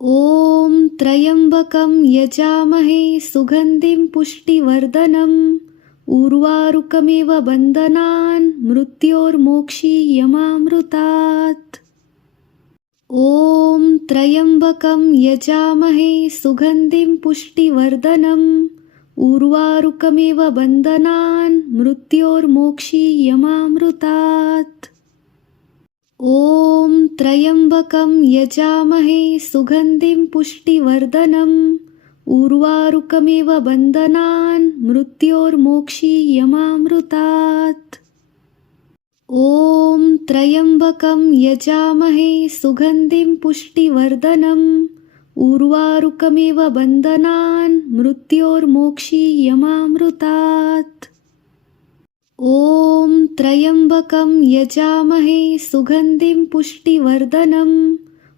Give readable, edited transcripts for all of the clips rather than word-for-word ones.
ॐ त्र्यम्बकं यजामहे सुगन्धिं पुष्टिवर्धनम् उर्वारुकमिव बन्धनान् मृत्योर्मोक्षीयमामृतात्। ॐ त्र्यम्बकं यजामहे सुगन्धिं पुष्टिवर्धनम् उर्वारुकमिव बन्धनान् मृत्योर्मोक्षीयमामृतात्। ॐ त्र्यम्बकं यजामहे सुगन्धिं पुष्टिवर्धनम् उर्वारुकमिव बन्धनान् मृत्योर्मोक्षीयमामृतात्। ॐ त्र्यम्बकं यजामहे सुगन्धिं पुष्टिवर्धनम् उर्वारुकमिव बन्धनान् मृत्योर्मोक्षीयमामृतात्। ॐ त्र्यम्बकं यजामहे सुगन्धिं पुष्टिवर्धनम्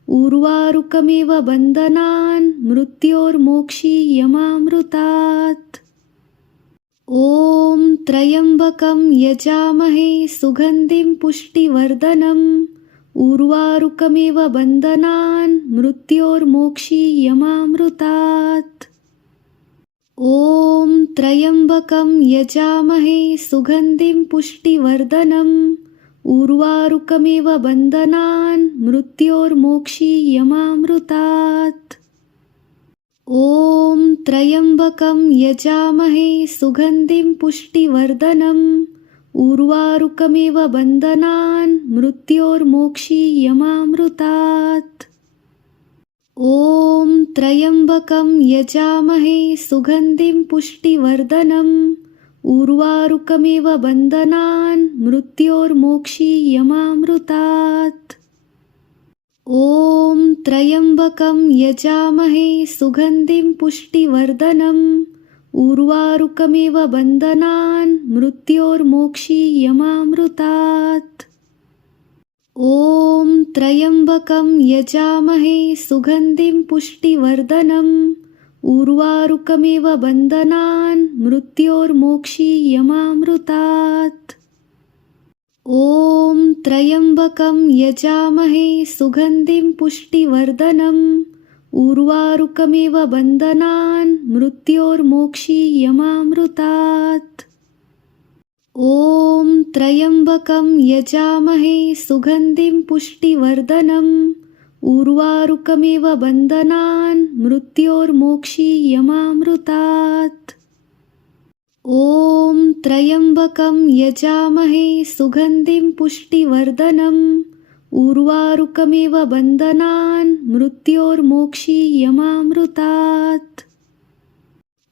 उर्वारुकमिव बन्धनान् मृत्योर्मोक्षीयमामृतात्। ॐ त्र्यम्बकं यजामहे सुगन्धिं पुष्टिवर्धनम् उर्वारुकमिव बन्धनान् मृत्योर्मोक्षीयमामृतात्। ॐ त्र्यम्बकं यजामहे सुगन्धिं पुष्टिवर्धनम् उर्वारुकमिव बन्धनान् मृत्योर्मोक्षीयमामृतात्। ॐ त्र्यम्बकं यजामहे सुगन्धिं पुष्टिवर्धनम् उर्वारुकमिव बन्धनान् मृत्योर्मोक्षीयमामृतात्। ॐ त्र्यम्बकं यजामहे सुगन्धिं पुष्टिवर्धनम् उर्वारुकमिव बन्धनान् मृत्योर्मोक्षीयमामृतात्। ॐ त्र्यम्बकं यजामहे सुगन्धिं पुष्टिवर्धनम् उर्वारुकमिव बन्धनान् मृत्योर्मोक्षीयमामृतात्। ॐ त्र्यम्बकं यजामहे सुगन्धिं पुष्टिवर्धनम् उर्वारुकमिव बन्धनान् मृत्योर्मोक्षीयमामृतात्। ॐ त्र्यम्बकं यजामहे सुगन्धिं पुष्टिवर्धनम् उर्वारुकमिव बन्धनान् मृत्योर्मोक्षीयमामृतात्। ॐ त्र्यम्बकं यजामहे सुगन्धिं पुष्टिवर्धनम् उर्वारुकमिव बन्धनान् मृत्योर्मोक्षीयमामृतात्। ॐ त्र्यम्बकं यजामहे सुगन्धिं पुष्टिवर्धनम् उर्वारुकमिव बन्धनान् मृत्योर्मोक्षीयमामृतात्।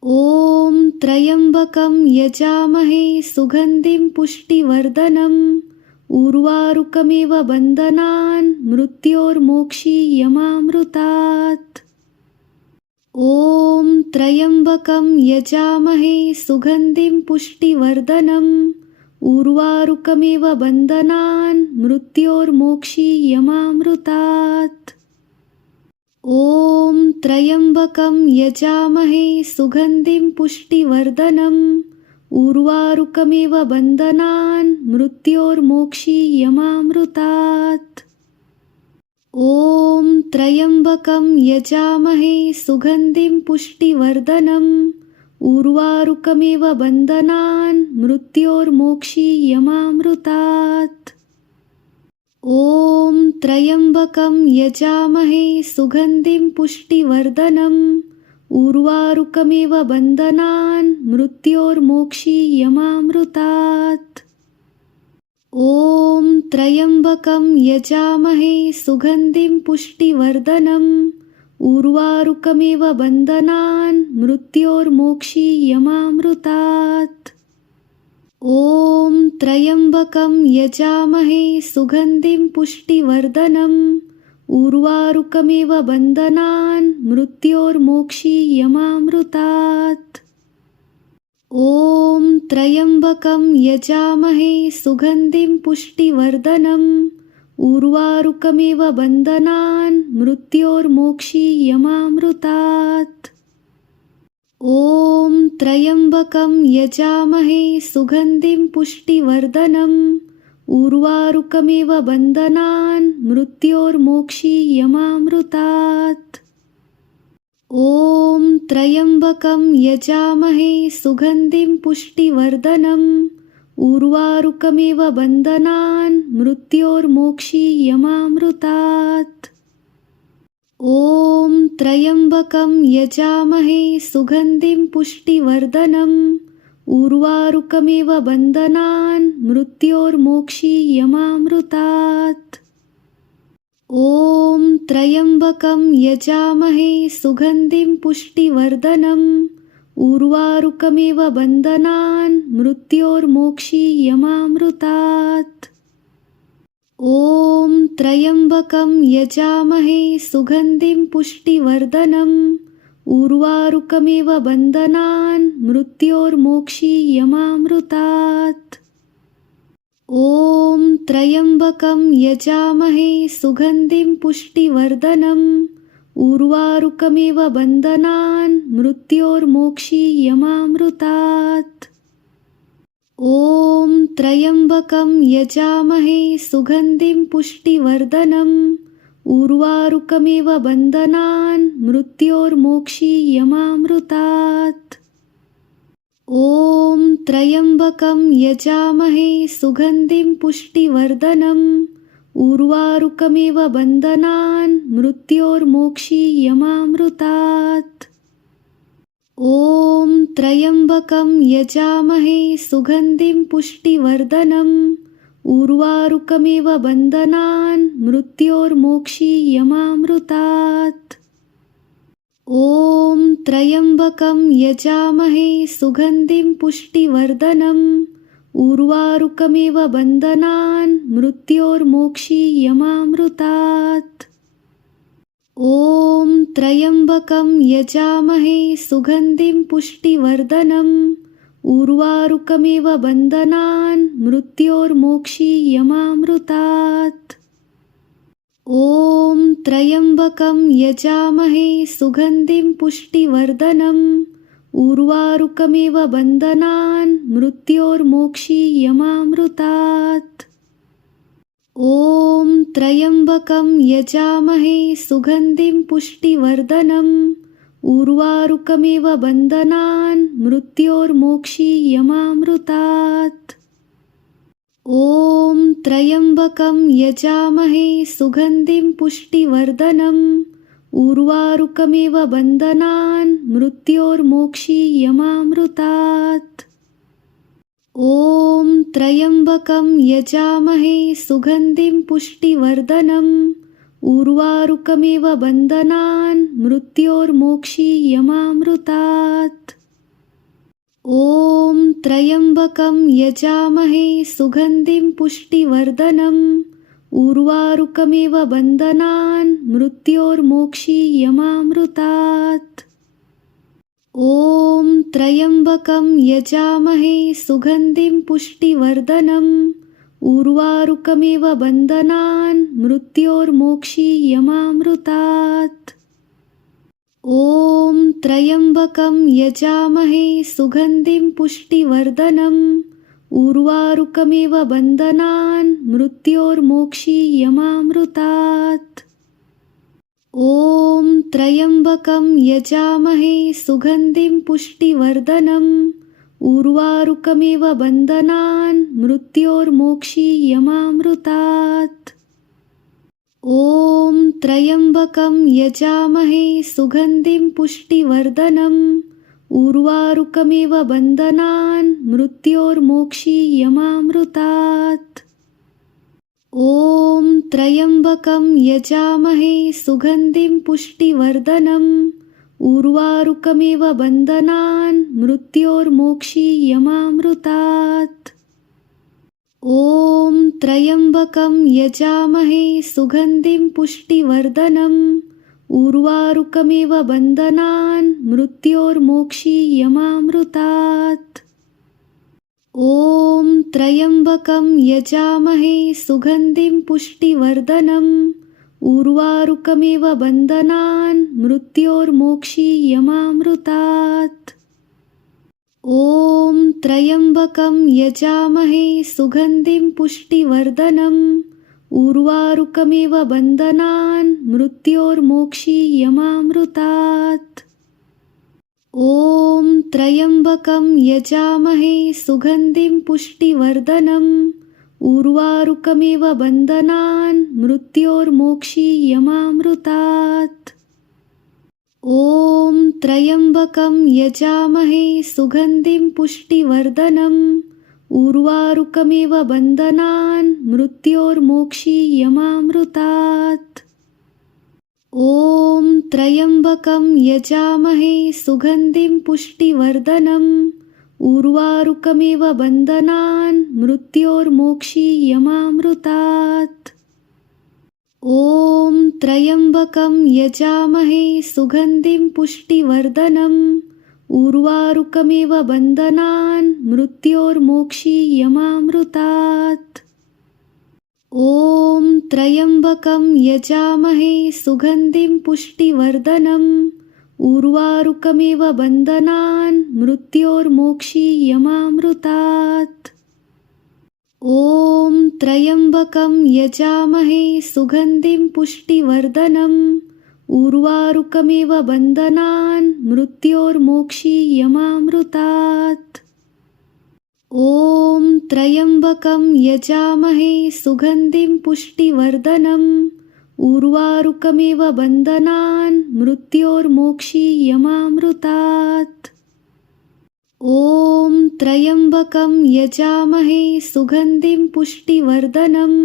ॐ त्र्यम्बकं यजामहे सुगन्धिं पुष्टिवर्धनम् उर्वारुकमिव बन्धनान् मृत्योर्मोक्षीयमामृतात्। ॐ त्र्यम्बकं यजामहे सुगन्धिं पुष्टिवर्धनम् उर्वारुकमिव बन्धनान् मृत्योर्मोक्षीयमामृतात्। ॐ त्र्यम्बकं यजामहे सुगन्धिं पुष्टिवर्धनम् उर्वारुकमिव बन्धनान् मृत्योर्मोक्षीयमामृतात्। ॐ त्र्यम्बकं यजामहे सुगन्धिं पुष्टिवर्धनम् उर्वारुकमिव बन्धनान् मृत्योर्मोक्षीयमामृतात्। ॐ त्र्यम्बकं यजामहे सुगन्धिं पुष्टिवर्धनम् उर्वारुकमिव बन्धनान् मृत्योर्मोक्षीयमामृतात्। ॐ त्र्यम्बकं यजामहे सुगन्धिं पुष्टिवर्धनम् उर्वारुकमिव बन्धनान् मृत्योर्मोक्षीयमामृतात्। ॐ त्र्यम्बकं यजामहे सुगन्धिं पुष्टिवर्धनम् उर्वारुकमिव बन्धनान् मृत्योर्मोक्षीयमामृतात्। ॐ त्र्यम्बकं यजामहे सुगन्धिं पुष्टिवर्धनम् उर्वारुकमिव बन्धनान् मृत्योर्मोक्षीयमामृतात्। ॐ त्र्यम्बकं यजामहे सुगन्धिं पुष्टिवर्धनम् उर्वारुकमिव बन्धनान् मृत्योर्मोक्षीयमामृतात्। ॐ त्र्यम्बकं यजामहे सुगन्धिं पुष्टिवर्धनम् उर्वारुकमिव बन्धनान् मृत्योर्मोक्षीयमामृतात्। ॐ त्र्यम्बकं यजामहे सुगन्धिं पुष्टिवर्धनम् उर्वारुकमिव बन्धनान् मृत्योर्मोक्षीयमामृतात्। ॐ त्र्यम्बकं यजामहे सुगन्धिं पुष्टिवर्धनम् उर्वारुकमिव बन्धनान् मृत्योर्मोक्षीयमामृतात्। ॐ त्र्यम्बकं यजामहे सुगन्धिं पुष्टिवर्धनम् उर्वारुकमिव बन्धनान् मृत्योर्मोक्षीयमामृतात्। ॐ त्र्यम्बकं यजामहे सुगन्धिं पुष्टिवर्धनम् उर्वारुकमिव बन्धनान् मृत्योर्मोक्षीयमामृतात्। ॐ त्र्यम्बकं यजामहे सुगन्धिं पुष्टिवर्धनम् उर्वारुकमिव बन्धनान् मृत्योर्मोक्षीयमामृतात्। ॐ त्र्यम्बकं यजामहे सुगन्धिं पुष्टिवर्धनम् उर्वारुकमिव बन्धनान् मृत्योर्मोक्षीयमामृतात्। ॐ त्र्यम्बकं यजामहे सुगन्धिं पुष्टिवर्धनम् उर्वारुकमिव बन्धनान् मृत्योर्मोक्षीयमामृतात्। ॐ त्र्यम्बकं यजामहे सुगन्धिं पुष्टिवर्धनम् उर्वारुकमिव बन्धनान् मृत्योर्मोक्षीयमामृतात्। ॐ त्र्यम्बकं यजामहे सुगन्धिं पुष्टिवर्धनम् उर्वारुकमिव बन्धनान् मृत्योर्मोक्षीयमामृतात्। ॐ त्र्यम्बकं यजामहे सुगन्धिं पुष्टिवर्धनम् उर्वारुकमिव बन्धनान् मृत्योर्मोक्षीयमामृतात्। ॐ त्र्यम्बकं यजामहे सुगन्धिं पुष्टिवर्धनम् उर्वारुकमिव बन्धनान् मृत्योर्मोक्षीयमामृतात्। ॐ त्र्यम्बकं यजामहे सुगन्धिं पुष्टिवर्धनम् उर्वारुकमिव बन्धनान् मृत्योर्मोक्षीयमामृतात्। ॐ त्र्यम्बकं यजामहे सुगन्धिं पुष्टिवर्धनम् उर्वारुकमिव बन्धनान् मृत्योर्मोक्षीयमामृतात्। ॐ त्र्यम्बकं यजामहे सुगन्धिं पुष्टिवर्धनम् उर्वारुकमिव बन्धनान् मृत्योर्मोक्षीयमामृतात्। ॐ त्र्यम्बकं यजामहे सुगन्धिं पुष्टिवर्धनम् उर्वारुकमिव बन्धनान् मृत्योर्मोक्षीयमामृतात्। ॐ त्र्यम्बकं यजामहे सुगन्धिं पुष्टिवर्धनम् उर्वारुकमिव बन्धनान् मृत्योर्मोक्षीयमामृतात्। ॐ त्र्यम्बकं यजामहे सुगन्धिं पुष्टिवर्धनम् उर्वारुकमिव बन्धनान् मृत्योर्मोक्षीयमामृतात्। ॐ त्र्यम्बकं यजामहे सुगन्धिं पुष्टिवर्धनम् उर्वारुकमिव बन्धनान् मृत्योर्मोक्षीयमामृतात्। ॐ त्र्यम्बकं यजामहे सुगन्धिं पुष्टिवर्धनम् उर्वारुकमिव बन्धनान् मृत्योर्मोक्षीयमामृतात्। ॐ त्र्यम्बकं यजामहे सुगन्धिं पुष्टिवर्धनम् उर्वारुकमिव बन्धनान् मृत्योर्मोक्षीयमामृतात्। ॐ त्र्यम्बकं यजामहे सुगन्धिं पुष्टिवर्धनम् उर्वारुकमिव बन्धनान् मृत्योर्मोक्षीयमामृतात्। ॐ त्र्यम्बकं यजामहे सुगन्धिं पुष्टिवर्धनम् उर्वारुकमिव बन्धनान् मृत्योर्मोक्षीयमामृतात्। ॐ त्र्यम्बकं यजामहे सुगन्धिं पुष्टिवर्धनम् उर्वारुकमिव बन्धनान् मृत्योर्मोक्षीयमामृतात्। ॐ त्र्यम्बकं यजामहे सुगन्धिं पुष्टिवर्धनम् उर्वारुकमिव बन्धनान् मृत्योर्मोक्षीयमामृतात्। ॐ त्र्यम्बकं यजामहे सुगन्धिं पुष्टिवर्धनम् उर्वारुकमिव बन्धनान् मृत्योर्मोक्षीयमामृतात्। ॐ त्र्यम्बकं यजामहे सुगन्धिं पुष्टिवर्धनम् उर्वारुकमिव बन्धनान् मृत्योर्मोक्षीयमामृतात्। ॐ त्र्यम्बकं यजामहे सुगन्धिं पुष्टिवर्धनम् उर्वारुकमिव बन्धनान् मृत्योर्मोक्षीयमामृतात्। ॐ त्र्यम्बकं यजामहे सुगन्धिं पुष्टिवर्धनम् उर्वारुकमिव बन्धनान् मृत्योर्मोक्षीयमामृतात्। ॐ त्र्यम्बकं यजामहे सुगन्धिं पुष्टिवर्धनम् उर्वारुकमिव बन्धनान् मृत्योर्मोक्षीयमामृतात्। ॐ त्र्यम्बकं यजामहे सुगन्धिं पुष्टिवर्धनम्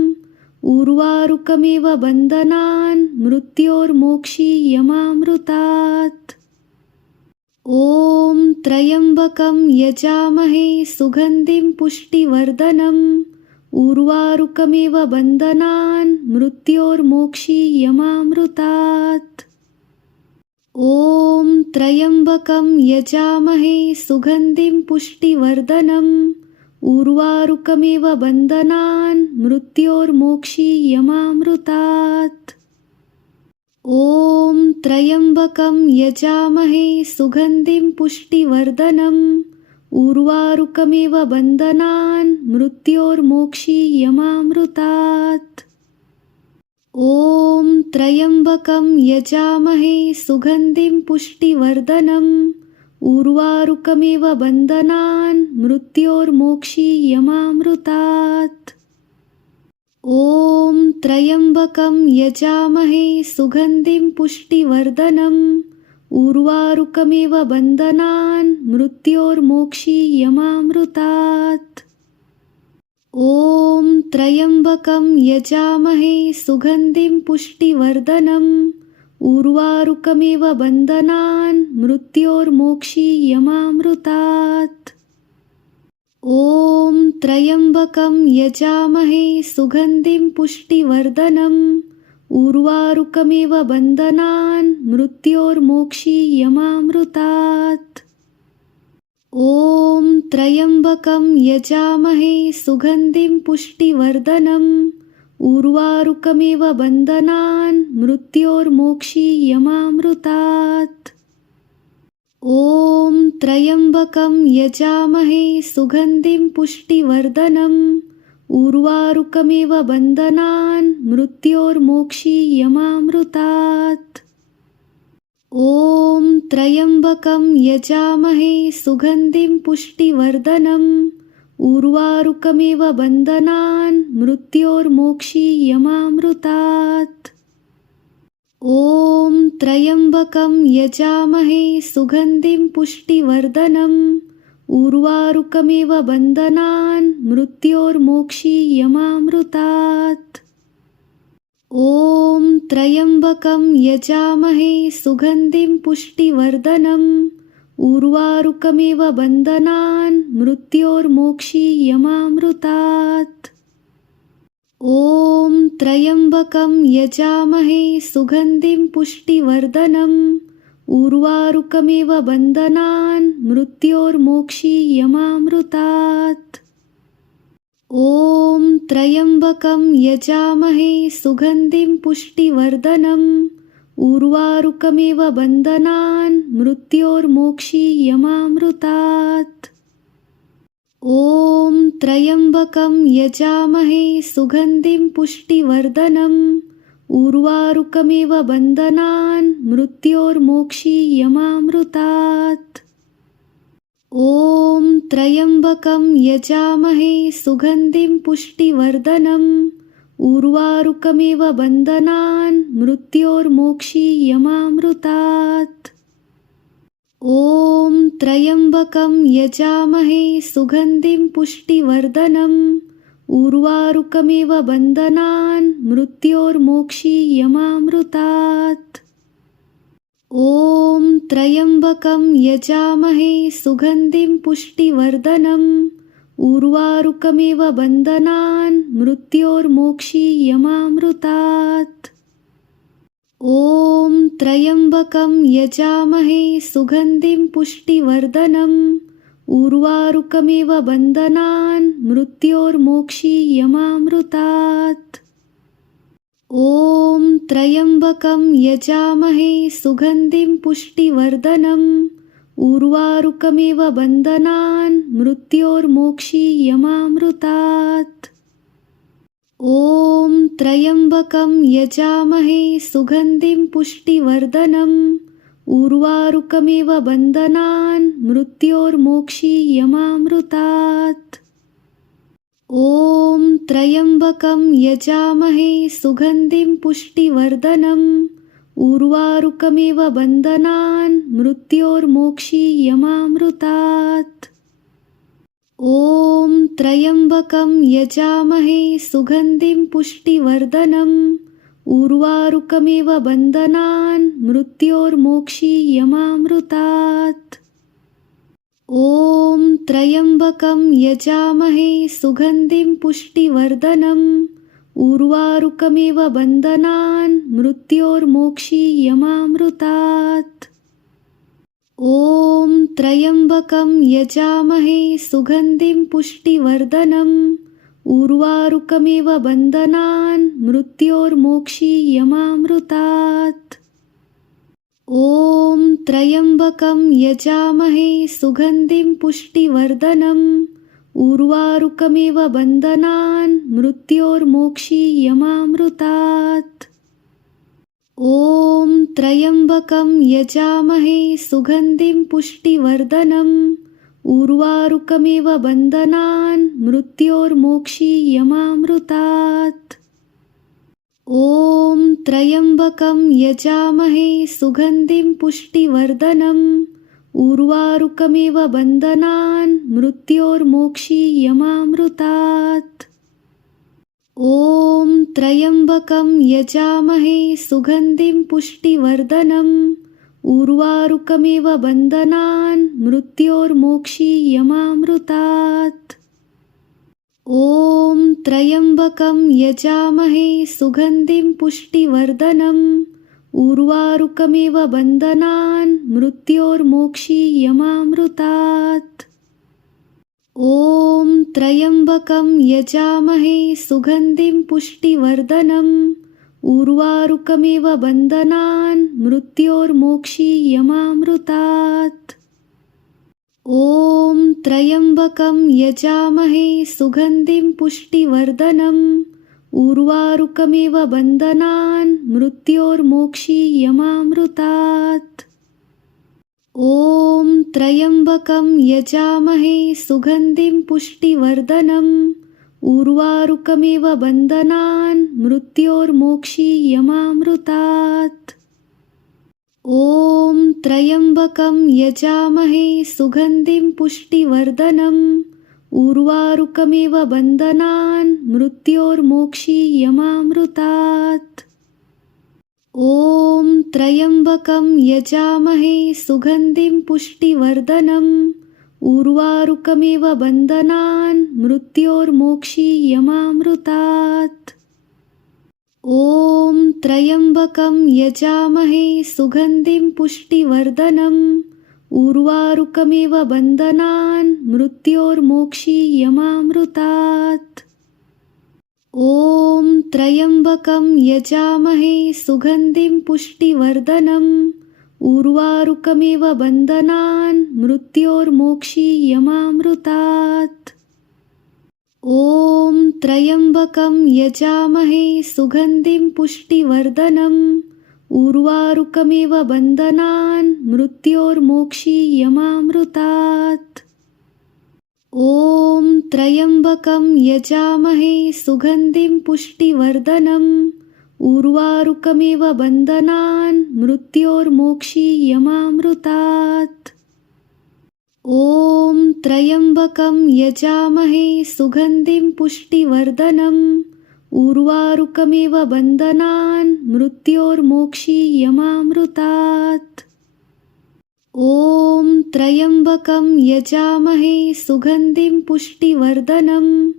उर्वारुकमिव बन्धनान् मृत्योर्मोक्षीयमामृतात्। ॐ त्र्यम्बकं यजामहे सुगन्धिं पुष्टिवर्धनम् उर्वारुकमिव बन्धनान् मृत्योर्मोक्षीयमामृतात्। ॐ त्र्यम्बकं यजामहे सुगन्धिं पुष्टिवर्धनम् उर्वारुकमिव बन्धनान् मृत्योर्मोक्षीयमामृतात्। ॐ त्र्यम्बकं यजामहे सुगन्धिं पुष्टिवर्धनम् उर्वारुकमिव बन्धनान् मृत्योर्मोक्षीयमामृतात्। ॐ त्र्यम्बकं यजामहे सुगन्धिं पुष्टिवर्धनम् उर्वारुकमिव बन्धनान् मृत्योर्मोक्षीयमामृतात्। ॐ त्र्यम्बकं यजामहे सुगन्धिं पुष्टिवर्धनम् उर्वारुकमिव बन्धनान् मृत्योर्मोक्षीयमामृतात्। ॐ त्र्यम्बकं यजामहे सुगन्धिं पुष्टिवर्धनम् उर्वारुकमिव बन्धनान् मृत्योर्मोक्षीयमामृतात्। ॐ त्र्यम्बकं यजामहे सुगन्धिं पुष्टिवर्धनम् उर्वारुकमिव बन्धनान् मृत्योर्मोक्षीयमामृतात्। ॐ त्र्यम्बकं यजामहे सुगन्धिं पुष्टिवर्धनम् उर्वारुकमिव बन्धनान् मृत्योर्मोक्षीयमामृतात्। ॐ त्र्यम्बकं यजामहे सुगन्धिं पुष्टिवर्धनम् उर्वारुकमिव बन्धनान् मृत्योर्मोक्षीयमामृतात्। ॐ त्र्यम्बकं यजामहे सुगन्धिं पुष्टिवर्धनम् उर्वारुकमिव बन्धनान् मृत्योर्मोक्षीयमामृतात्। ॐ त्र्यम्बकं यजामहे सुगन्धिं पुष्टिवर्धनम् उर्वारुकमिव बन्धनान् मृत्योर्मोक्षीयमामृतात्। ॐ त्र्यम्बकं यजामहे सुगन्धिं पुष्टिवर्धनम् उर्वारुकमिव बन्धनान् मृत्योर्मोक्षीयमामृतात्। ॐ त्र्यम्बकं यजामहे सुगन्धिं पुष्टिवर्धनम् उर्वारुकमिव बन्धनान् मृत्योर्मोक्षीयमामृतात्। ॐ त्र्यम्बकं यजामहे सुगन्धिं पुष्टिवर्धनम् उर्वारुकमिव बन्धनान् मृत्योर्मोक्षीयमामृतात्। ॐ त्र्यम्बकं यजामहे सुगन्धिं पुष्टिवर्धनम् उर्वारुकमिव बन्धनान् मृत्योर्मोक्षीयमामृतात्। ॐ त्र्यम्बकं यजामहे सुगन्धिं पुष्टिवर्धनम् उर्वारुकमिव बन्धनान् मृत्योर्मोक्षीयमामृतात्। ॐ त्र्यम्बकं यजामहे सुगन्धिं पुष्टिवर्धनम् उर्वारुकमिव बन्धनान् मृत्योर्मोक्षीयमामृतात्। ॐ त्र्यम्बकं यजामहे सुगन्धिं पुष्टिवर्धनम् उर्वारुकमिव बन्धनान् मृत्योर्मोक्षीयमामृतात्। ॐ त्र्यम्बकं यजामहे सुगन्धिं पुष्टिवर्धनम् उर्वारुकमिव बन्धनान् मृत्योर्मोक्षीयमामृतात्। ॐ त्र्यम्बकं यजामहे सुगन्धिं पुष्टिवर्धनम् उर्वारुकमिव बन्धनान् मृत्योर्मोक्षीयमामृतात्। ॐ त्र्यम्बकं यजामहे सुगन्धिं पुष्टिवर्धनम् उर्वारुकमिव बन्धनान् मृत्योर्मोक्षीयमामृतात्। ॐ त्र्यम्बकं यजामहे सुगन्धिं पुष्टिवर्धनम् उर्वारुकमिव बन्धनान् मृत्योर्मोक्षीयमामृतात्। ॐ त्र्यम्बकं यजामहे सुगन्धिं पुष्टिवर्धनम् उर्वारुकमिव बन्धनान् मृत्योर्मोक्षीयमामृतात्। ॐ त्र्यम्बकं यजामहे सुगन्धिं पुष्टिवर्धनम् उर्वारुकमिव बन्धनान् मृत्योर्मोक्षीयमामृतात्। ॐ त्र्यम्बकं यजामहे सुगन्धिं पुष्टिवर्धनम् उर्वारुकमिव बन्धनान् मृत्योर्मोक्षीयमामृतात्। ॐ त्र्यम्बकं यजामहे सुगन्धिं पुष्टिवर्धनम् उर्वारुकमिव बन्धनान् मृत्योर्मोक्षीयमामृतात्। ॐ त्र्यम्बकं यजामहे सुगन्धिं पुष्टिवर्धनम् उर्वारुकमिव बन्धनान् मृत्योर्मोक्षीयमामृतात्। ॐ त्र्यम्बकं यजामहे सुगन्धिं पुष्टिवर्धनम् उर्वारुकमिव बन्धनान् मृत्योर्मोक्षीयमामृतात्। ॐ त्र्यम्बकं यजामहे सुगन्धिं पुष्टिवर्धनम् उर्वारुकमिव बन्धनान् मृत्योर्मोक्षीयमामृतात्। ॐ त्र्यम्बकं यजामहे सुगन्धिं पुष्टिवर्धनम् उर्वारुकमिव बन्धनान् मृत्योर्मोक्षीयमामृतात्। ॐ त्र्यम्बकं यजामहे सुगन्धिं पुष्टिवर्धनम् उर्वारुकमिव बन्धनान् मृत्योर्मोक्षीयमामृतात्। ॐ त्र्यम्बकं यजामहे सुगन्धिं पुष्टिवर्धनम् उर्वारुकमिव बन्धनान् मृत्योर्मोक्षीयमामृतात्। ॐ त्र्यम्बकं यजामहे सुगन्धिं पुष्टिवर्धनम् उर्वारुकमिव बन्धनान् मृत्योर्मोक्षीयमामृतात्। ॐ त्र्यम्बकं यजामहे सुगन्धिं पुष्टिवर्धनम् उर्वारुकमिव बन्धनान् मृत्योर्मोक्षीयमामृतात्। ॐ त्र्यम्बकं यजामहे सुगन्धिं पुष्टिवर्धनम् उर्वारुकमिव बन्धनान् मृत्योर्मोक्षीयमामृतात्। ॐ त्र्यम्बकं यजामहे सुगन्धिं पुष्टिवर्धनम् उर्वारुकमिव बन्धनान् मृत्योर्मोक्षीयमामृतात्। ॐ त्र्यम्बकं यजामहे सुगन्धिं पुष्टिवर्धनम् उर्वारुकमिव बन्धनान् मृत्योर्मोक्षीयमामृतात्। ॐ त्र्यम्बकं यजामहे सुगन्धिं पुष्टिवर्धनम् उर्वारुकमिव बन्धनान् मृत्योर्मोक्षीयमामृतात्। ॐ त्र्यम्बकं यजामहे सुगन्धिं पुष्टिवर्धनम् उर्वारुकमिव बन्धनान् मृत्योर्मोक्षीयमामृतात्। ॐ त्र्यम्बकं यजामहे सुगन्धिं पुष्टिवर्धनम् उर्वारुकमिव बन्धनान् मृत्योर्मोक्षीयमामृतात्। ॐ त्र्यम्बकं यजामहे सुगन्धिं पुष्टिवर्धनम्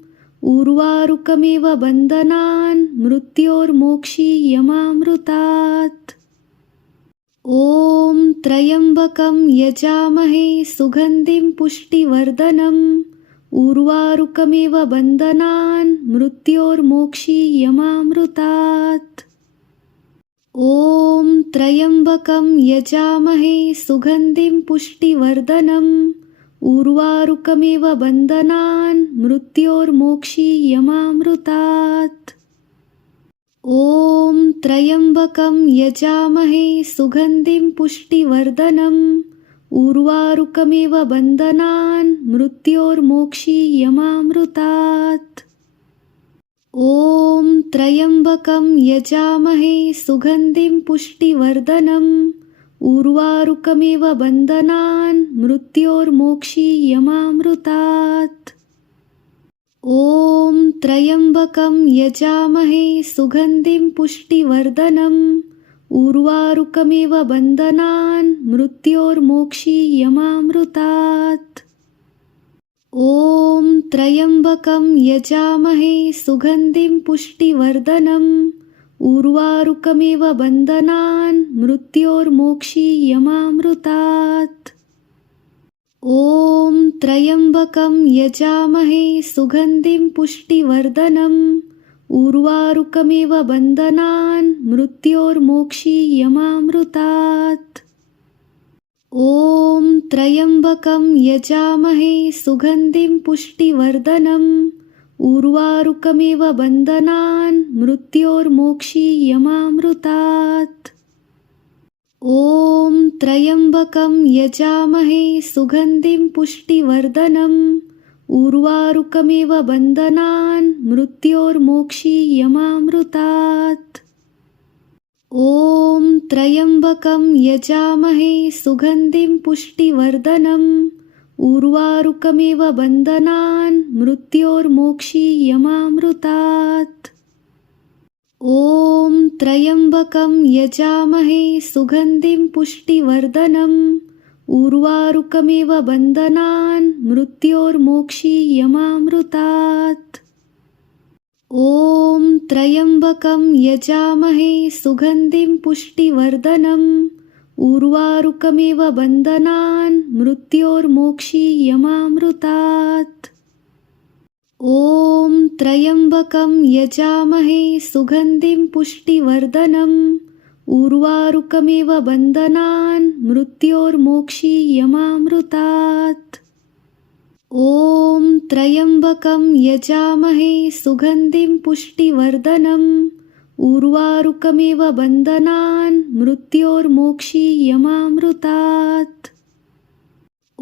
उर्वारुकमिव बन्धनान् मृत्योर्मोक्षीयमामृतात्। ॐ त्र्यम्बकं यजामहे सुगन्धिं पुष्टिवर्धनम् उर्वारुकमिव बन्धनान् मृत्योर्मोक्षीयमामृतात्। ॐ त्र्यम्बकं यजामहे सुगन्धिं पुष्टिवर्धनम् उर्वारुकमिव बन्धनान् मृत्योर्मोक्षीयमामृतात्। ॐ त्र्यम्बकं यजामहे सुगन्धिं पुष्टिवर्धनम् उर्वारुकमिव बन्धनान् मृत्योर्मोक्षीयमामृतात्। ॐ त्र्यम्बकं यजामहे सुगन्धिं पुष्टिवर्धनम् उर्वारुकमिव बन्धनान् मृत्योर्मोक्षीयमामृतात्। ॐ त्र्यम्बकं यजामहे सुगन्धिं पुष्टिवर्धनम् उर्वारुकमिव बन्धनान् मृत्योर्मोक्षीयमामृतात्। ॐ त्र्यम्बकं यजामहे सुगन्धिं पुष्टिवर्धनम् उर्वारुकमिव बन्धनान् मृत्योर्मोक्षीयमामृतात्। ॐ त्र्यम्बकं यजामहे सुगन्धिं पुष्टिवर्धनम् उर्वारुकमिव बन्धनान् मृत्योर्मोक्षीयमामृतात्। ॐ त्र्यम्बकं यजामहे सुगन्धिं पुष्टिवर्धनम् उर्वारुकमिव बन्धनान् मृत्योर्मोक्षीयमामृतात्। ॐ त्र्यम्बकं यजामहे सुगन्धिं पुष्टिवर्धनम् उर्वारुकमिव बन्धनान् मृत्योर्मोक्षीयमामृतात्। ॐ त्र्यम्बकं यजामहे सुगन्धिं पुष्टिवर्धनम् उर्वारुकमिव बन्धनान् मृत्योर्मोक्षीयमामृतात्। ॐ त्र्यम्बकं यजामहे सुगन्धिं पुष्टिवर्धनम् उर्वारुकमिव बन्धनान् मृत्योर्मोक्षीयमामृतात्। ॐ त्र्यम्बकं यजामहे सुगन्धिं पुष्टिवर्धनम् उर्वारुकमिव बन्धनान् मृत्योर्मोक्षीयमामृतात्। ॐ त्र्यम्बकं यजामहे सुगन्धिं पुष्टिवर्धनम् उर्वारुकमिव बन्धनान् मृत्योर्मोक्षीयमामृतात्। ॐ त्र्यम्बकं यजामहे सुगन्धिं पुष्टिवर्धनम् उर्वारुकमिव बन्धनान् मृत्योर्मोक्षीयमामृतात्।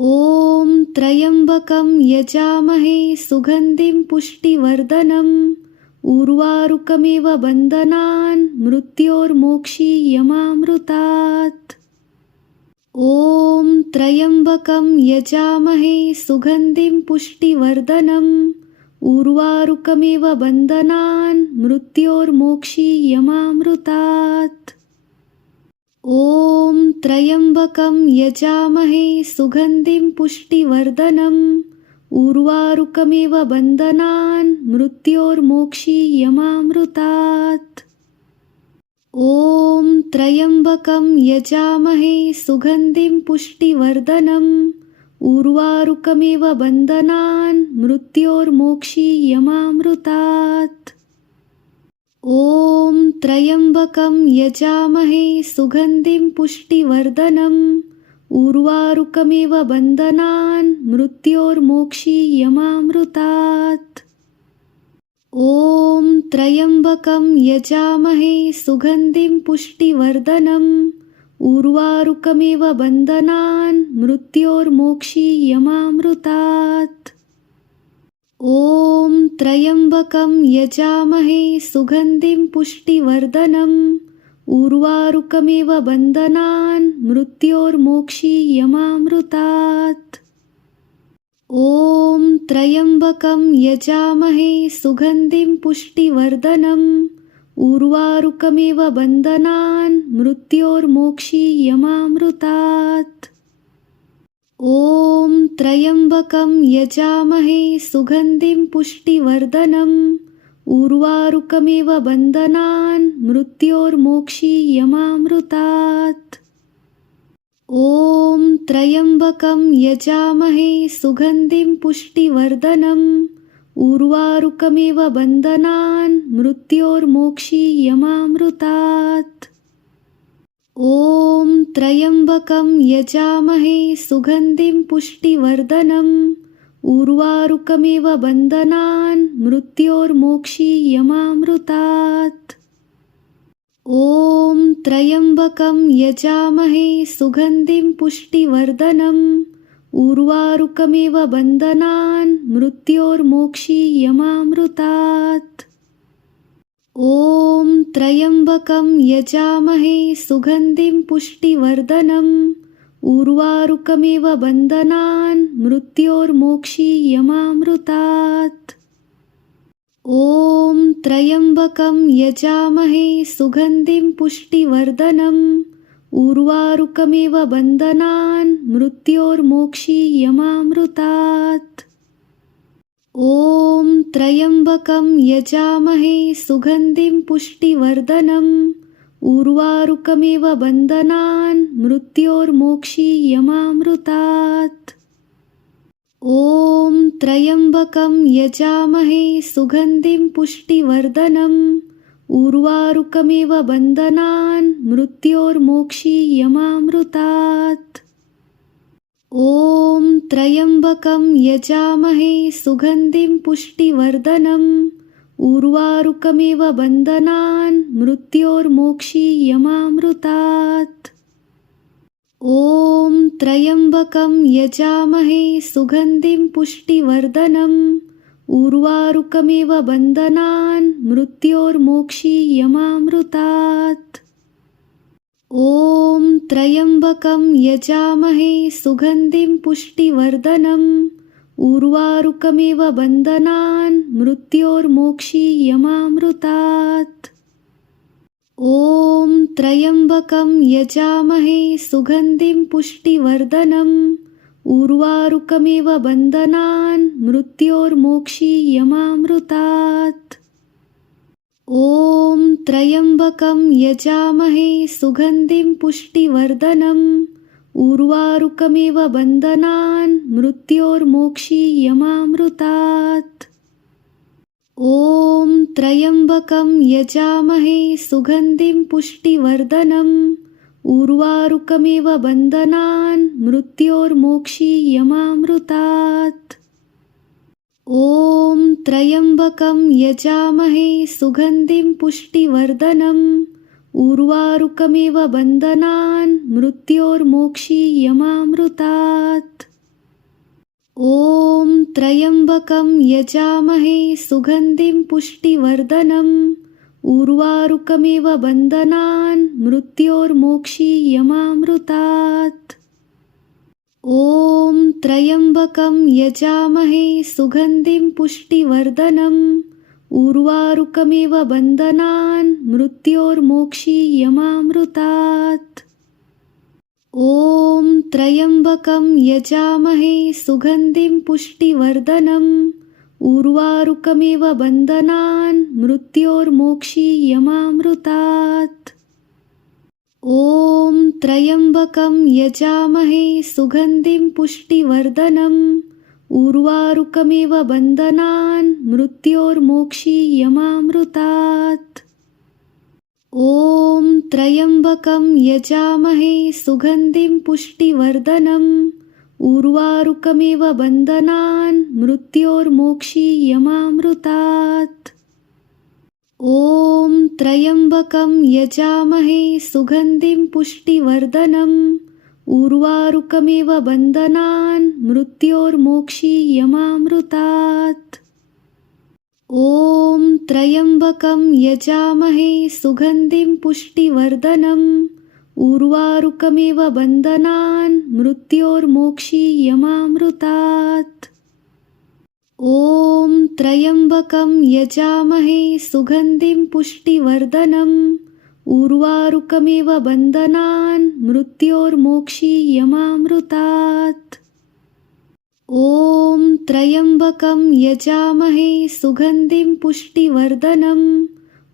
ॐ त्र्यम्बकं यजामहे सुगन्धिं पुष्टिवर्धनम् उर्वारुकमिव बन्धनान् मृत्योर्मोक्षीयमामृतात्। ॐ त्र्यम्बकं यजामहे सुगन्धिं पुष्टिवर्धनम् उर्वारुकमिव बन्धनान् मृत्योर्मोक्षीयमामृतात्। ॐ त्र्यम्बकं यजामहे सुगन्धिं पुष्टिवर्धनम् उर्वारुकमिव बन्धनान् मृत्योर्मोक्षीयमामृतात्। ॐ त्र्यम्बकं यजामहे सुगन्धिं पुष्टिवर्धनम् उर्वारुकमिव बन्धनान् मृत्योर्मोक्षीयमामृतात्। ॐ त्र्यम्बकं यजामहे सुगन्धिं पुष्टिवर्धनम् उर्वारुकमिव बन्धनान् मृत्योर्मोक्षीयमामृतात्। ॐ त्र्यम्बकं यजामहे सुगन्धिं पुष्टिवर्धनम् उर्वारुकमिव बन्धनान् मृत्योर्मोक्षीयमामृतात्। ॐ त्र्यम्बकं यजामहे सुगन्धिं पुष्टिवर्धनम् उर्वारुकमिव बन्धनान् मृत्योर्मोक्षीयमामृतात्। ॐ त्र्यम्बकं यजामहे सुगन्धिं पुष्टिवर्धनम् उर्वारुकमिव बन्धनान् मृत्योर्मोक्षीयमामृतात्। ॐ त्र्यम्बकं यजामहे सुगन्धिं पुष्टिवर्धनम् उर्वारुकमिव बन्धनान् मृत्योर्मोक्षीयमामृतात्। ॐ त्र्यम्बकं यजामहे सुगन्धिं पुष्टिवर्धनम् उर्वारुकमिव बन्धनान् मृत्योर्मोक्षीयमामृतात्। ॐ त्र्यम्बकं यजामहे सुगन्धिं पुष्टिवर्धनम् उर्वारुकमिव बन्धनान् मृत्योर्मोक्षीयमामृतात्। ॐ त्र्यम्बकं यजामहे सुगन्धिं पुष्टिवर्धनम् उर्वारुकमिव बन्धनान् मृत्योर्मोक्षीयमामृतात्। ॐ त्र्यम्बकं यजामहे सुगन्धिं पुष्टिवर्धनम् उर्वारुकमिव बन्धनान् मृत्योर्मोक्षीयमामृतात्। ॐ त्र्यम्बकं यजामहे सुगन्धिं पुष्टिवर्धनम् उर्वारुकमिव बन्धनान् मृत्योर्मोक्षीयमामृतात्। ॐ त्र्यम्बकं यजामहे सुगन्धिं पुष्टिवर्धनम् उर्वारुकमिव बन्धनान् मृत्योर्मोक्षीयमामृतात्। ॐ त्र्यम्बकं यजामहे सुगन्धिं पुष्टिवर्धनम् उर्वारुकमिव बन्धनान् मृत्योर्मोक्षीयमामृतात्। ॐ त्र्यम्बकं यजामहे सुगन्धिं पुष्टिवर्धनम् उर्वारुकमिव बन्धनान् मृत्योर्मोक्षीयमामृतात्। ॐ त्र्यम्बकं यजामहे सुगन्धिं पुष्टिवर्धनम् उर्वारुकमिव बन्धनान् मृत्योर्मोक्षीयमामृतात्। ॐ त्र्यम्बकं यजामहे सुगन्धिं पुष्टिवर्धनम् उर्वारुकमिव बन्धनान् मृत्योर्मोक्षीयमामृतात्। ॐ त्र्यम्बकं यजामहे सुगन्धिं पुष्टिवर्धनम् उर्वारुकमिव बन्धनान् मृत्योर्मोक्षीयमामृतात्। ॐ त्र्यम्बकं यजामहे सुगन्धिं पुष्टिवर्धनम् उर्वारुकमिव बन्धनान् मृत्योर्मोक्षीयमामृतात्। ॐ त्र्यम्बकं यजामहे सुगन्धिं पुष्टिवर्धनम् उर्वारुकमिव बन्धनान् मृत्योर्मोक्षीयमामृतात्। ॐ त्र्यम्बकं यजामहे सुगन्धिं पुष्टिवर्धनम् उर्वारुकमिव बन्धनान् मृत्योर्मोक्षीयमामृतात्। ॐ त्र्यम्बकं यजामहे सुगन्धिं पुष्टिवर्धनम् उर्वारुकमिव बन्धनान् मृत्योर्मोक्षीयमामृतात्। ॐ त्र्यम्बकं यजामहे सुगन्धिं पुष्टिवर्धनम् उर्वारुकमिव बन्धनान् मृत्योर्मोक्षीयमामृतात्। ॐ त्र्यम्बकं यजामहे सुगन्धिं पुष्टिवर्धनम् उर्वारुकमिव बन्धनान् मृत्योर्मोक्षीयमामृतात्। ॐ त्र्यम्बकं यजामहे सुगन्धिं पुष्टिवर्धनम् उर्वारुकमिव बन्धनान् मृत्योर्मोक्षीयमामृतात्। ॐ त्र्यम्बकं यजामहे सुगन्धिं पुष्टिवर्धनम् उर्वारुकमिव बन्धनान् मृत्योर्मोक्षीयमामृतात्। ॐ त्र्यम्बकं यजामहे सुगन्धिं पुष्टिवर्धनम् उर्वारुकमिव बन्धनान् मृत्योर्मोक्षीयमामृतात्। ॐ त्र्यम्बकं यजामहे सुगन्धिं पुष्टिवर्धनम् उर्वारुकमिव बन्धनान् मृत्योर्मोक्षीयमामृतात्। ॐ त्र्यम्बकं यजामहे सुगन्धिं पुष्टिवर्धनम् उर्वारुकमिव बन्धनान् मृत्योर्मोक्षीयमामृतात्। ॐ त्र्यम्बकं यजामहे सुगन्धिं पुष्टिवर्धनम्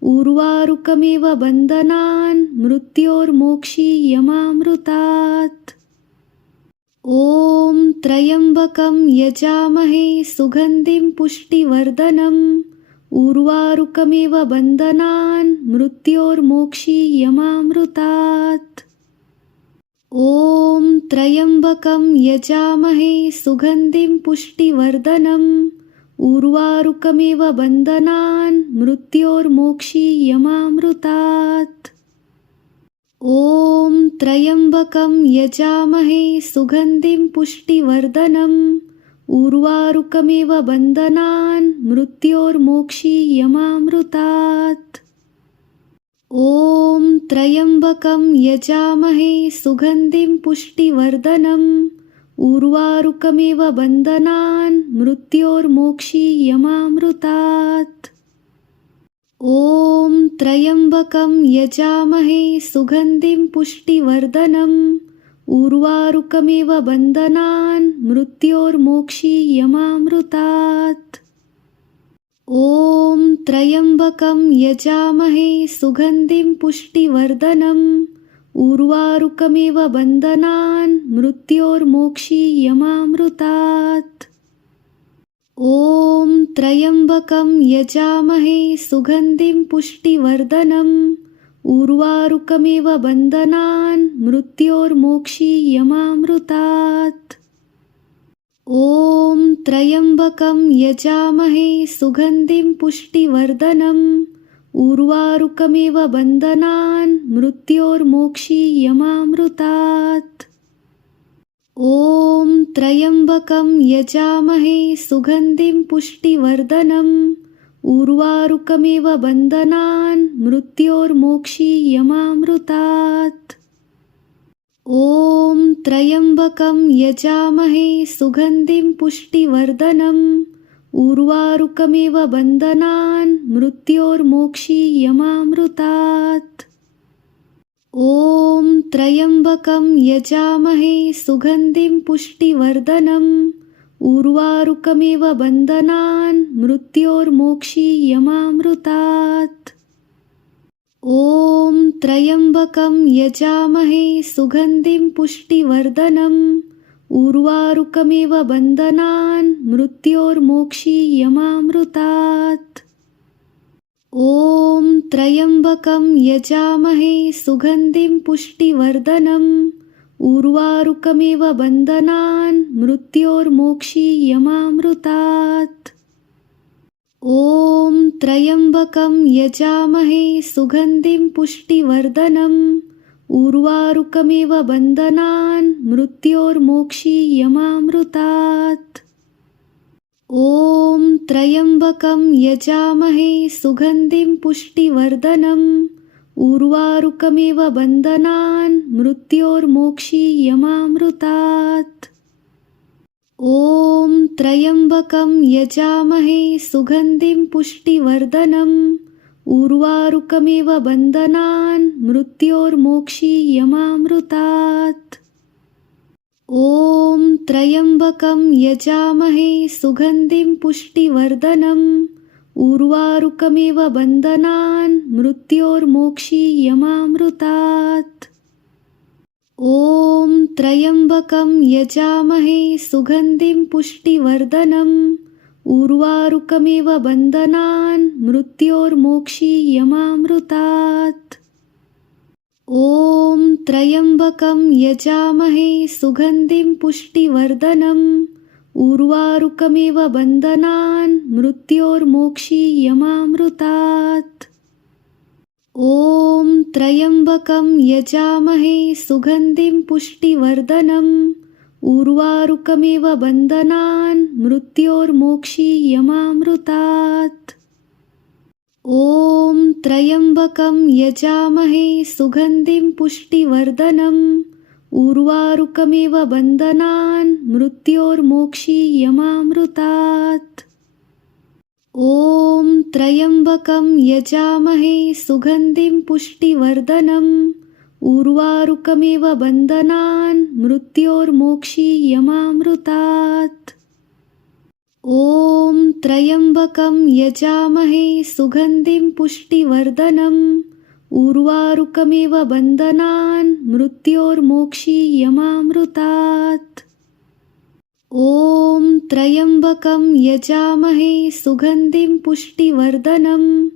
उर्वारुकमिव बन्धनान् मृत्योर्मोक्षीयमामृतात्। ॐ त्र्यम्बकं यजामहे सुगन्धिं पुष्टिवर्धनम् उर्वारुकमिव बन्धनान् मृत्योर्मोक्षीयमामृतात्। ॐ त्र्यम्बकं यजामहे सुगन्धिं पुष्टिवर्धनम् उर्वारुकमिव बन्धनान् मृत्योर्मोक्षीयमामृतात्। ॐ त्र्यम्बकं यजामहे सुगन्धिं पुष्टिवर्धनम् उर्वारुकमिव बन्धनान् मृत्योर्मोक्षीयमामृतात्। ॐ त्र्यम्बकं यजामहे सुगन्धिं पुष्टिवर्धनम् उर्वारुकमिव बन्धनान् मृत्योर्मोक्षीयमामृतात्। ॐ त्र्यम्बकं यजामहे सुगन्धिं पुष्टिवर्धनम् उर्वारुकमिव बन्धनान् मृत्योर्मोक्षीयमामृतात्। ॐ त्र्यम्बकं यजामहे सुगन्धिं पुष्टिवर्धनम् उर्वारुकमिव बन्धनान् मृत्योर्मोक्षीयमामृतात्। ॐ त्र्यम्बकं यजामहे सुगन्धिं पुष्टिवर्धनम् उर्वारुकमिव बन्धनान् मृत्योर्मोक्षीयमामृतात्। ॐ त्र्यम्बकं यजामहे सुगन्धिं पुष्टिवर्धनम् उर्वारुकमिव बन्धनान् मृत्योर्मोक्षीयमामृतात्। ॐ त्र्यम्बकं यजामहे सुगन्धिं पुष्टिवर्धनम् उर्वारुकमिव बन्धनान् मृत्योर्मोक्षीयमामृतात्। ॐ त्र्यम्बकं यजामहे सुगन्धिं पुष्टिवर्धनम् उर्वारुकमिव बन्धनान् मृत्योर्मोक्षीयमामृतात्। ॐ त्र्यम्बकं यजामहे सुगन्धिं पुष्टिवर्धनम् उर्वारुकमिव बन्धनान् मृत्योर्मोक्षीयमामृतात्। ॐ त्र्यम्बकं यजामहे सुगन्धिं पुष्टिवर्धनम् उर्वारुकमिव बन्धनान् मृत्योर्मोक्षीयमामृतात्। ॐ त्र्यम्बकं यजामहे सुगन्धिं पुष्टिवर्धनम् उर्वारुकमिव बन्धनान् मृत्योर्मोक्षीयमामृतात्। ॐ त्र्यम्बकं यजामहे सुगन्धिं पुष्टिवर्धनम् उर्वारुकमिव बन्धनान् मृत्योर्मोक्षीयमामृतात्। ॐ त्र्यम्बकं यजामहे सुगन्धिं पुष्टिवर्धनम् उर्वारुकमिव बन्धनान् मृत्योर्मोक्षीयमामृतात्। ॐ त्र्यम्बकं यजामहे सुगन्धिं पुष्टिवर्धनम् उर्वारुकमिव बन्धनान् मृत्योर्मोक्षीयमामृतात्। ॐ त्र्यम्बकं यजामहे सुगन्धिं पुष्टिवर्धनम् उर्वारुकमिव बन्धनान् मृत्योर्मोक्षीयमामृतात्। ॐ त्र्यम्बकं यजामहे सुगन्धिं पुष्टिवर्धनम् उर्वारुकमिव बन्धनान् मृत्योर्मोक्षीयमामृतात्। ॐ त्र्यम्बकं यजामहे सुगन्धिं पुष्टिवर्धनम् उर्वारुकमिव बन्धनान् मृत्योर्मोक्षीयमामृतात्। ॐ त्र्यम्बकं यजामहे सुगन्धिं पुष्टिवर्धनम् उर्वारुकमिव बन्धनान् मृत्योर्मोक्षीयमामृतात्। ॐ त्र्यम्बकं यजामहे सुगन्धिं पुष्टिवर्धनम् उर्वारुकमिव बन्धनान् मृत्योर्मोक्षीयमामृतात्। ॐ त्र्यम्बकं यजामहे सुगन्धिं पुष्टिवर्धनम् उर्वारुकमिव बन्धनान् मृत्योर्मोक्षीयमामृतात्। ॐ त्र्यम्बकं यजामहे सुगन्धिं पुष्टिवर्धनम् उर्वारुकमिव बन्धनान् मृत्योर्मोक्षीयमामृतात्। ॐ त्र्यम्बकं यजामहे सुगन्धिं पुष्टिवर्धनम्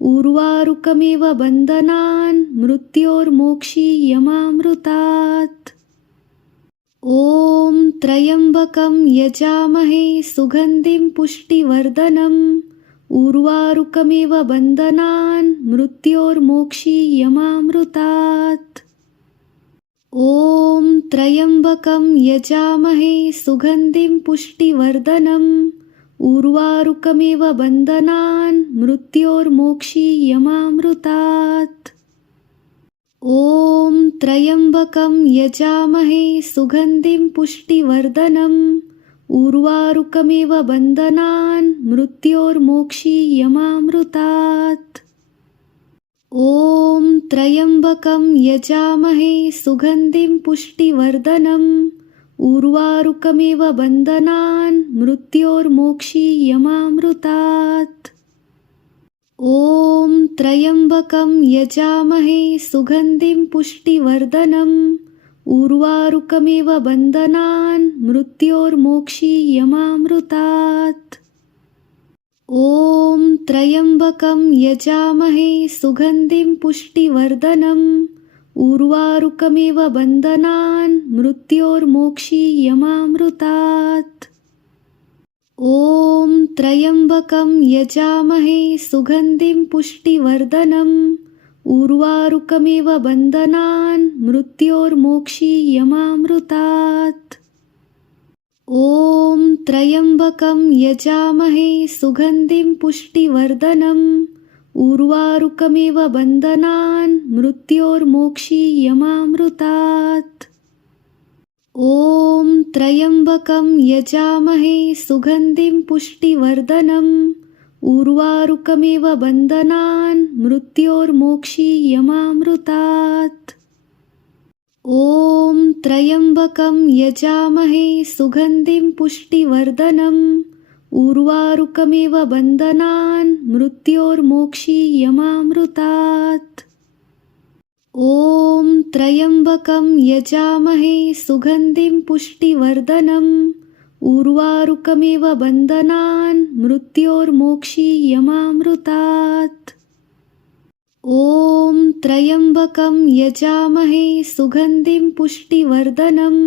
उर्वारुकमिव बन्धनान् मृत्योर्मोक्षीयमामृतात्। ॐ त्र्यम्बकं यजामहे सुगन्धिं पुष्टिवर्धनम् उर्वारुकमिव बन्धनान् मृत्योर्मोक्षीयमामृतात्। ॐ त्र्यम्बकं यजामहे सुगन्धिं पुष्टिवर्धनम् उर्वारुकमिव बन्धनान् मृत्योर्मोक्षीयमामृतात्। ॐ त्र्यम्बकं यजामहे सुगन्धिं पुष्टिवर्धनम् उर्वारुकमिव बन्धनान् मृत्योर्मोक्षीयमामृतात्। ॐ त्र्यम्बकं यजामहे सुगन्धिं पुष्टिवर्धनम् उर्वारुकमिव बन्धनान् मृत्योर्मोक्षीयमामृतात्। ॐ त्र्यम्बकं यजामहे सुगन्धिं पुष्टिवर्धनम् उर्वारुकमिव बन्धनान् मृत्योर्मोक्षीयमामृतात्। ॐ त्र्यम्बकं यजामहे सुगन्धिं पुष्टिवर्धनम् उर्वारुकमिव बन्धनान् मृत्योर्मोक्षीयमामृतात्। ॐ त्र्यम्बकं यजामहे सुगन्धिं पुष्टिवर्धनम् उर्वारुकमिव बन्धनान् मृत्योर्मोक्षीयमामृतात्। ॐ त्र्यम्बकं यजामहे सुगन्धिं पुष्टिवर्धनम् उर्वारुकमिव बन्धनान् मृत्योर्मोक्षीयमामृतात्। ॐ त्र्यम्बकं यजामहे सुगन्धिं पुष्टिवर्धनम् उर्वारुकमिव बन्धनान् मृत्योर्मोक्षीयमामृतात्। ॐ त्र्यम्बकं यजामहे सुगन्धिं पुष्टिवर्धनम् उर्वारुकमिव बन्धनान् मृत्योर्मोक्षीयमामृतात्। ॐ त्र्यम्बकं यजामहे सुगन्धिं पुष्टिवर्धनम् उर्वारुकमिव बन्धनान् मृत्योर्मोक्षीयमामृतात्। ॐ त्र्यम्बकं यजामहे सुगन्धिं पुष्टिवर्धनम्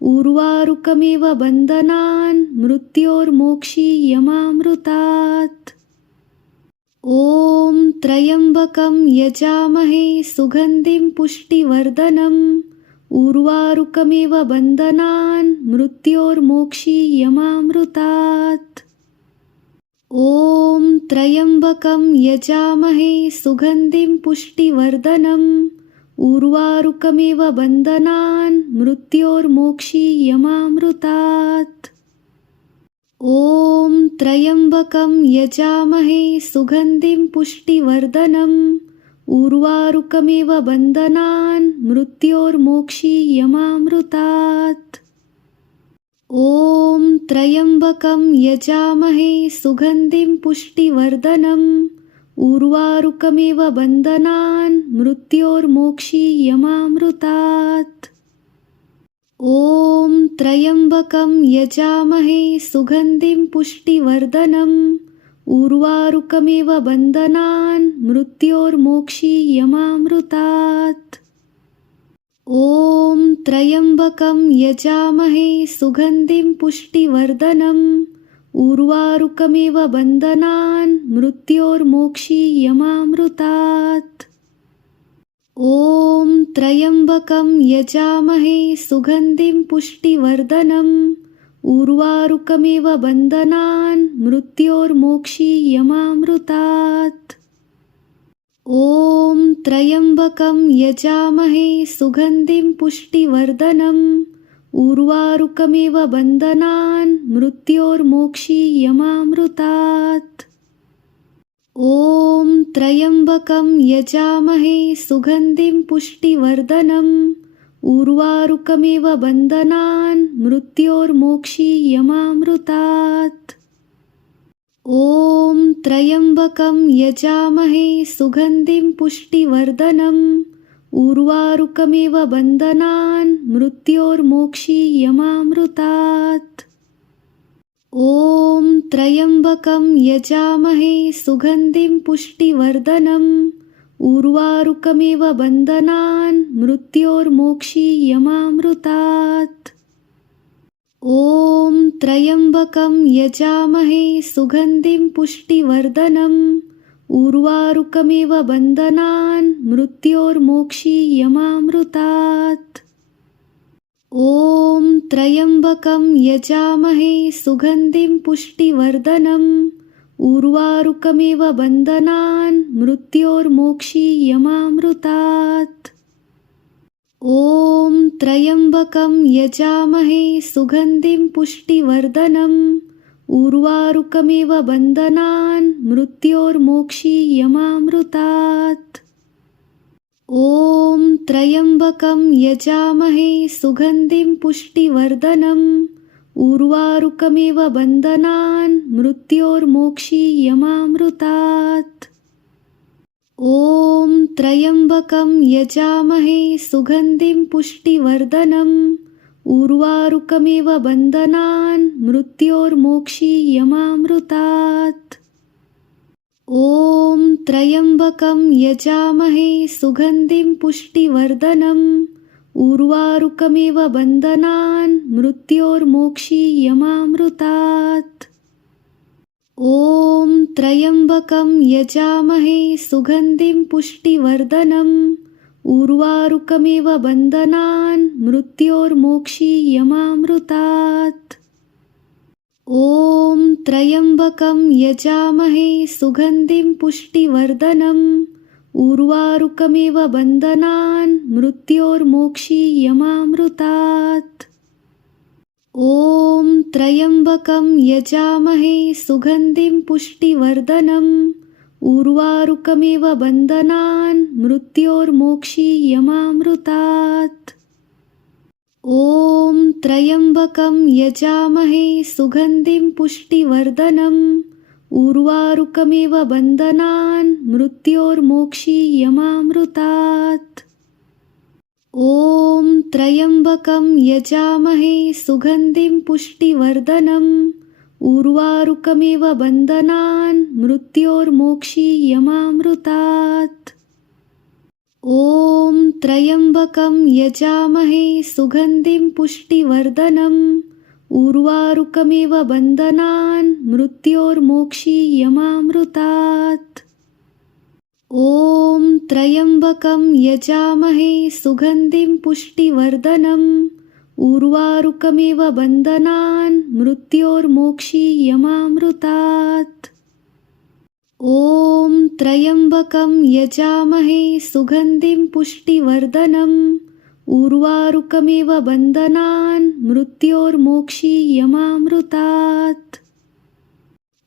उर्वारुकमिव बन्धनान् मृत्योर्मोक्षीयमामृतात्। ॐ त्र्यम्बकं यजामहे सुगन्धिं पुष्टिवर्धनम् उर्वारुकमिव बन्धनान् मृत्योर्मोक्षीयमामृतात्। ॐ त्र्यम्बकं यजामहे सुगन्धिं पुष्टिवर्धनम् उर्वारुकमिव बन्धनान् मृत्योर्मोक्षीयमामृतात्। ॐ त्र्यम्बकं यजामहे सुगन्धिं पुष्टिवर्धनम् उर्वारुकमिव बन्धनान् मृत्योर्मोक्षीयमामृतात्। ॐ त्र्यम्बकं यजामहे सुगन्धिं पुष्टिवर्धनम् उर्वारुकमिव बन्धनान् मृत्योर्मोक्षीयमामृतात्। ॐ त्र्यम्बकं यजामहे सुगन्धिं पुष्टिवर्धनम् उर्वारुकमिव बन्धनान् मृत्योर्मोक्षीयमामृतात्। ॐ त्र्यम्बकं यजामहे सुगन्धिं पुष्टिवर्धनम् उर्वारुकमिव बन्धनान् मृत्योर्मोक्षीयमामृतात्। ॐ त्र्यम्बकं यजामहे सुगन्धिं पुष्टिवर्धनम् उर्वारुकमिव बन्धनान् मृत्योर्मोक्षीयमामृतात्। ॐ त्र्यम्बकं यजामहे सुगन्धिं पुष्टिवर्धनम् उर्वारुकमिव बन्धनान् मृत्योर्मोक्षीयमामृतात्। ॐ त्र्यम्बकं यजामहे सुगन्धिं पुष्टिवर्धनम् उर्वारुकमिव बन्धनान् मृत्योर्मोक्षीयमामृतात्। ॐ त्र्यम्बकं यजामहे सुगन्धिं पुष्टिवर्धनम् उर्वारुकमिव बन्धनान् मृत्योर्मोक्षीयमामृतात्। ॐ त्र्यम्बकं यजामहे सुगन्धिं पुष्टिवर्धनम् उर्वारुकमिव बन्धनान् मृत्योर्मोक्षीयमामृतात्। ॐ त्र्यम्बकं यजामहे सुगन्धिं पुष्टिवर्धनम् उर्वारुकमिव बन्धनान् मृत्योर्मोक्षीयमामृतात्। ॐ त्र्यम्बकं यजामहे सुगन्धिं पुष्टिवर्धनम् उर्वारुकमिव बन्धनान् मृत्योर्मोक्षीयमामृतात्। ॐ त्र्यम्बकं यजामहे सुगन्धिं पुष्टिवर्धनम् उर्वारुकमिव बन्धनान् मृत्योर्मोक्षीयमामृतात्। ॐ त्र्यम्बकं यजामहे सुगन्धिं पुष्टिवर्धनम् उर्वारुकमिव बन्धनान् मृत्योर्मोक्षीयमामृतात्। ॐ त्र्यम्बकं यजामहे सुगन्धिं पुष्टिवर्धनम् उर्वारुकमिव बन्धनान् मृत्योर्मोक्षीयमामृतात्। ॐ त्र्यम्बकं यजामहे सुगन्धिं पुष्टिवर्धनम् उर्वारुकमिव बन्धनान् मृत्योर्मोक्षीयमामृतात्। ॐ त्र्यम्बकं यजामहे सुगन्धिं पुष्टिवर्धनम् उर्वारुकमिव बन्धनान् मृत्योर्मोक्षीयमामृतात्। ॐ त्र्यम्बकं यजामहे सुगन्धिं पुष्टिवर्धनम् उर्वारुकमिव बन्धनान् मृत्योर्मोक्षीयमामृतात्। ॐ त्र्यम्बकं यजामहे सुगन्धिं पुष्टिवर्धनम् उर्वारुकमिव बन्धनान् मृत्योर्मोक्षीयमामृतात्। ॐ त्र्यम्बकं यजामहे सुगन्धिं पुष्टिवर्धनम् उर्वारुकमिव बन्धनान् मृत्योर्मोक्षीयमामृतात्। ॐ त्र्यम्बकं यजामहे सुगन्धिं पुष्टिवर्धनम् उर्वारुकमिव बन्धनान् मृत्योर्मोक्षीयमामृतात्। ॐ त्र्यम्बकं यजामहे सुगन्धिं पुष्टिवर्धनम् उर्वारुकमिव बन्धनान् मृत्योर्मोक्षीयमामृतात्। ॐ त्र्यम्बकं यजामहे सुगन्धिं पुष्टिवर्धनम् उर्वारुकमिव बन्धनान् मृत्योर्मोक्षीयमामृतात्। ॐ त्र्यम्बकं यजामहे सुगन्धिं पुष्टिवर्धनम् उर्वारुकमिव बन्धनान् मृत्योर्मोक्षीयमामृतात्।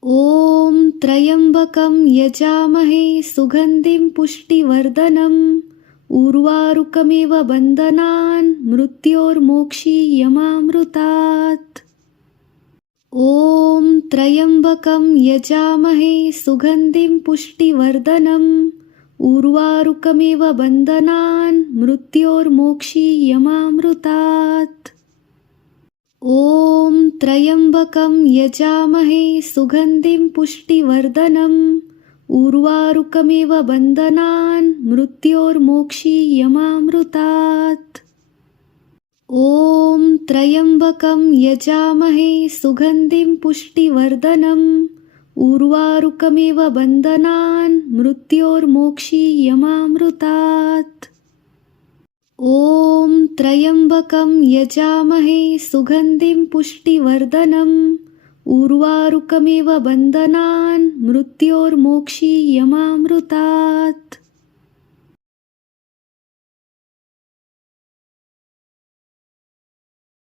ॐ त्र्यम्बकं यजामहे सुगन्धिं पुष्टिवर्धनम् उर्वारुकमिव बन्धनान् मृत्योर्मोक्षीयमामृतात्। ॐ त्र्यम्बकं यजामहे सुगन्धिं पुष्टिवर्धनम् उर्वारुकमिव बन्धनान् मृत्योर्मोक्षीयमामृतात्। ॐ त्र्यम्बकं यजामहे सुगन्धिं पुष्टिवर्धनम् उर्वारुकमिव बन्धनान् मृत्योर्मोक्षीयमामृतात्। ॐ त्र्यम्बकं यजामहे सुगन्धिं पुष्टिवर्धनम् उर्वारुकमिव बन्धनान् मृत्योर्मोक्षीयमामृतात्। ॐ त्र्यम्बकं यजामहे सुगन्धिं पुष्टिवर्धनम् उर्वारुकमिव बन्धनान् मृत्योर्मोक्षीयमामृतात्।